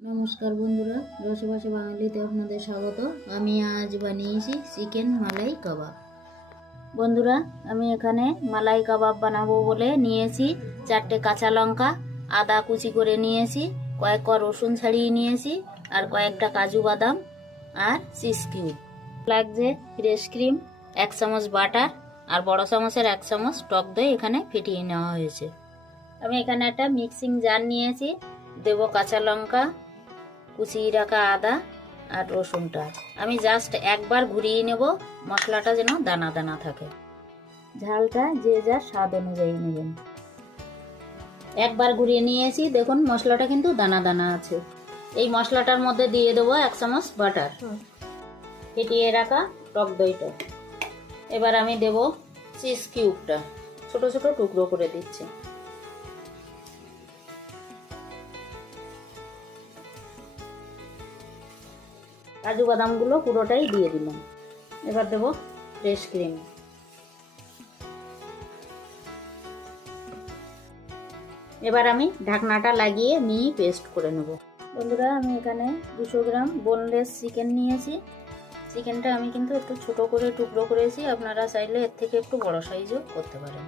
নমস্কার বন্ধুরা, রসে বাঙালিতে আপনাদের স্বাগত। আমি আজ বানিয়েছি চিকেন মালাই কাবাব। বন্ধুরা, আমি এখানে মালাই কাবাব বানাবো বলে নিয়েছি 4টে কাঁচা লঙ্কা, আদা কুচি করে নিয়েছি, কয়েক কোয়া রসুন ছাড়িয়ে নিয়েছি, আর কয়েকটা কাজু বাদাম আর চিজ কিউব লাগছে। ফ্রেশ ক্রিম 1 চামচ, বাটার আর বড় চামচের 1 চামচ টক দই এখানে ফেটিয়ে নেওয়া হয়েছে। আমি এখানে একটা মিক্সিং জার নিয়েছি, দেব কাঁচা লঙ্কা, কুচিয়ে রাখা আদা আর রসুনটা। আমি জাস্ট একবার ঘুরিয়ে নেব, মশলাটা যেন দানা দানা থাকে। ঝালটা যে যার স্বাদ অনুযায়ী নেবেন। একবার ঘুরিয়ে নিয়েছি, দেখুন মশলাটা কিন্তু দানা দানা আছে। এই মশলাটার মধ্যে দিয়ে দেবো 1 চামচ বাটার, ফেটিয়ে রাখা টক দইটা। এবার আমি দেব চিজ কিউবটা, ছোট ছোট টুকরো করে দিচ্ছি। কাজু বাদামগুলো পুরোটাই দিয়ে দিলাম। এবার দেব ফ্রেশ ক্রিম। এবার আমি ঢাকনাটা লাগিয়ে মিহি পেস্ট করে নেব। বন্ধুরা, আমি এখানে 200 গ্রাম বোনলেস চিকেন নিয়েছি। চিকেনটা আমি কিন্তু একটু ছোট করে টুকরো করেছি, আপনারা চাইলে এর থেকে একটু বড় সাইজও করতে পারেন।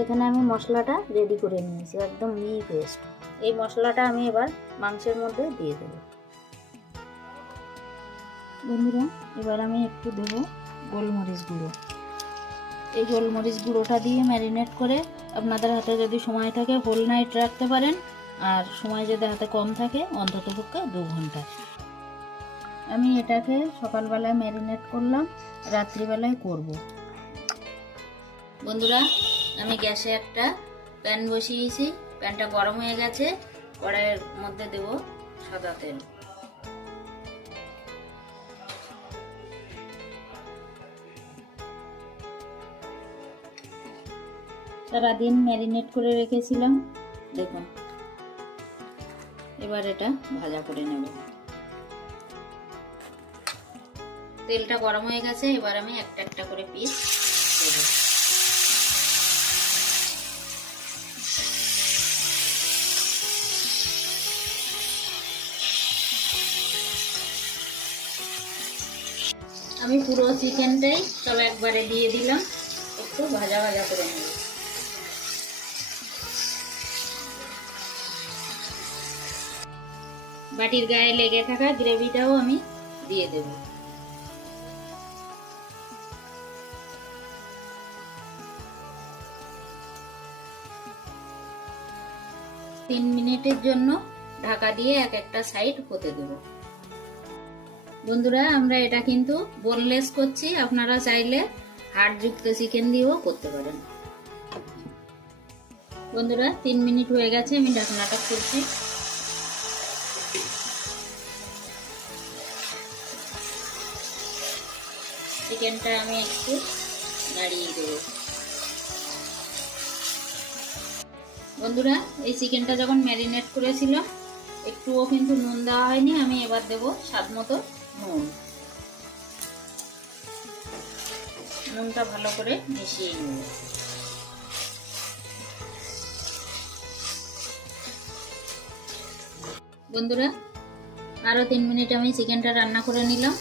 এখানে আমি মশলাটা রেডি করে নিয়েছি, একদম মিহি পেস্ট। এই মশলাটা আমি এবার মাংসের মধ্যে দিয়ে দেব। বন্ধুরা, এবার আমি একটু দেব গোলমরিচ গুঁড়ো। এই গোলমরিচ গুঁড়োটা দিয়ে ম্যারিনেট করে আপনাদের হাতে যদি সময় থাকে হোল নাইট রাখতে পারেন, আর সময় যদি হাতে কম থাকে অন্ততপক্ষে 2 ঘন্টা। আমি এটাকে সকালবেলায় ম্যারিনেট করলাম, রাত্রিবেলায় করব। বন্ধুরা, আমি গ্যাসে একটা প্যান বসিয়েছি, প্যানটা গরম হয়ে গেছে। কড়াইয়ের মধ্যে দেব সাদা তেল। সারাদিন ম্যারিনেট করে রেখেছিলাম, দেখুন। এবার এটা ভাজা করে নেব। তেলটা গরম হয়ে গেছে, এবার আমি একটা একটা করে পিস দেব। আমি পুরো চিকেনটাই সব একবারে দিয়ে দিলাম, একটু ভাজা ভাজা করে নেব। বাটির গায়ে লেগে থাকা গ্রেভিটাও আমি দিয়ে দেব। তিন মিনিটের জন্য ঢাকা দিয়ে এক একটা সাইড হতে দেব। বন্ধুরা, আমরা এটা কিন্তু বোনলেস করছি, আপনারা চাইলে হাড়যুক্ত চিকেন দিয়েও করতে পারেন। বন্ধুরা, 3 মিনিট হয়ে গেছে, আমি ঢাকনাটা খুলছি। চিকেনটা আমি একটু নাড়িয়ে দেব। বন্ধুরা, এই চিকেনটা যখন ম্যারিনেট করেছিলাম একটুও কিন্তু নুন দেওয়া হয়নি। আমি এবার দেব স্বাদ মতো নুন। নুনটা ভালো করে মিশিয়ে নেব। বন্ধুরা, আরো 3 মিনিট আমি চিকেনটা রান্না করে নিলাম।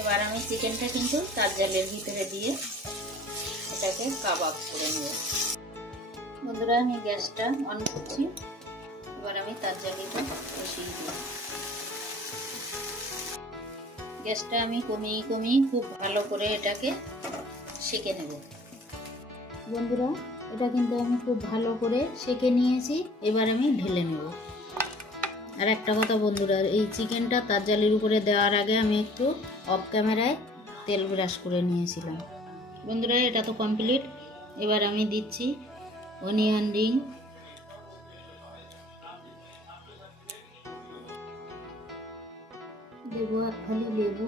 এবার আমি চিকেনটা কিন্তু তার জালের ভিতরে দিয়ে এটাকে কাবাব করে নেব। বন্ধুরা, আমি গ্যাসটা অন করছি। এবার আমি তার জালিটা বসিয়ে দিই। গ্যাসটা আমি কমিয়ে কমিয়ে খুব ভালো করে এটাকে সেঁকে নেব। বন্ধুরা, এটা কিন্তু আমি খুব ভালো করে সেঁকে নিয়েছি। এবার আমি ঢেলে নেব। আর একটা কথা বন্ধুরা, এই চিকেনটা তার জালির উপরে দেওয়ার আগে আমি একটু অফ ক্যামেরায় তেল ব্রাশ করে নিয়েছিলাম। বন্ধুরা, এটা তো কমপ্লিট। এবার আমি দিচ্ছি অনিয়ন রিং, দেবো 1 ফালি লেবু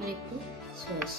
আর একটু সস।